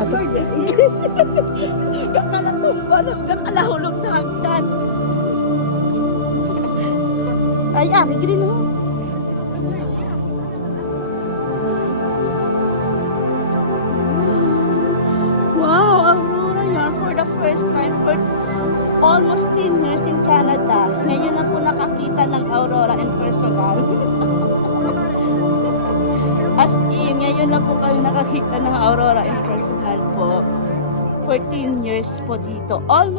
Ato. Kakalatumba na, kakalahulog sa hagdan. Ay, ari, green ho. Wow, Aurora yan for the first time for almost 10 years in Canada. Ngayon na po nakakita ng Aurora in personal. As in, ngayon na po kayo nakakita ng Aurora in personal po. 14 years po dito. Almost